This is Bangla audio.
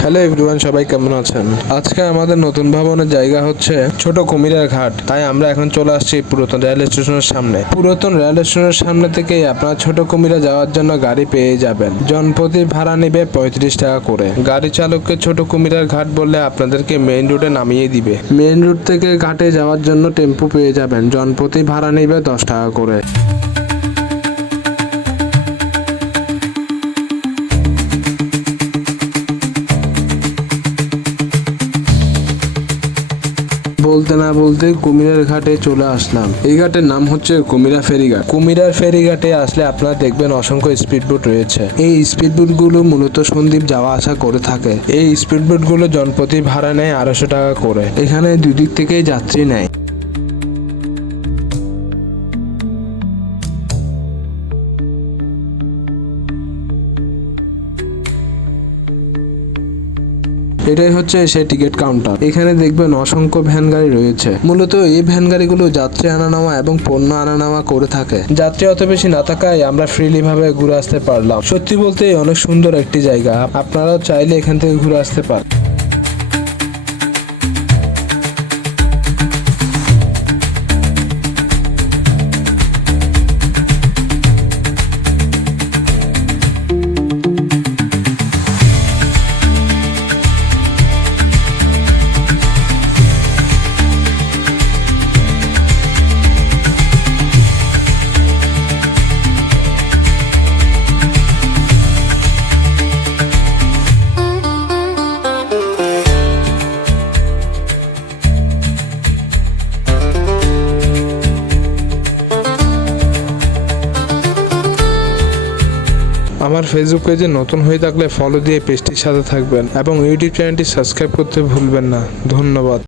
হ্যালো এভরিওয়ান, সবাই কেমন আছেন? আজকে আমাদের নতুন ভবনের জায়গা হচ্ছে ছোট কুমিরের ঘাট। তাই আমরা এখন চলে আসছি পুরাতন রেল স্টেশনের সামনে। পুরাতন রেল স্টেশনের সামনে থেকেই আপনারা ছোট কুমিরা যাওয়ার জন্য গাড়ি পেয়ে যাবেন। জনপ্রতি ভাড়া নেবে পঁয়ত্রিশ টাকা করে। গাড়ি চালককে ছোট কুমিরের ঘাট বললে আপনাদেরকে মেইন রোডে নামিয়ে দিবে। মেইন রোড থেকে ঘাটে যাওয়ার জন্য টেম্পো পেয়ে যাবেন। জনপ্রতি ভাড়া নেবে দশ টাকা করে। বলতে না বলতে কুমিরার ঘাটে চলে আসলাম। এই ঘাটের নাম হচ্ছে কুমিরা ফেরিঘাট কুমিরার ফেরিঘাটে আসলে আপনারা দেখবেন অসংখ্য স্পিডবোট রয়েছে। এই স্পিডবোটগুলো মূলত সন্দ্বীপ যাওয়া আসা করে থাকে। এই স্পিডবোটগুলো জনপ্রতি ভাড়া নেয় আড়াইশো টাকা করে। এখানে দুদিক থেকে থেকেই যাত্রী নেয়। এটাই হচ্ছে সেই টিকিট কাউন্টার। এখানে দেখবেন অসংখ্য ভ্যান গাড়ি রয়েছে। মূলত এই ভ্যান গাড়িগুলো যাত্রী আনা নেওয়া এবং পণ্য আনা নেওয়া করে থাকে। যাত্রী অত বেশি না থাকায় আমরা ফ্রিলি ভাবে ঘুরে আসতে পারলাম। সত্যি বলতে অনেক সুন্দর একটি জায়গা। আপনারাও চাইলে এখান থেকে ঘুরে আসতে পারেন। আমার ফেসবুক পেজে নতুন হয়ে থাকলে ফলো দিয়ে পেজটির সাথে থাকবেন এবং ইউটিউব চ্যানেলটি সাবস্ক্রাইব করতে ভুলবেন না। ধন্যবাদ।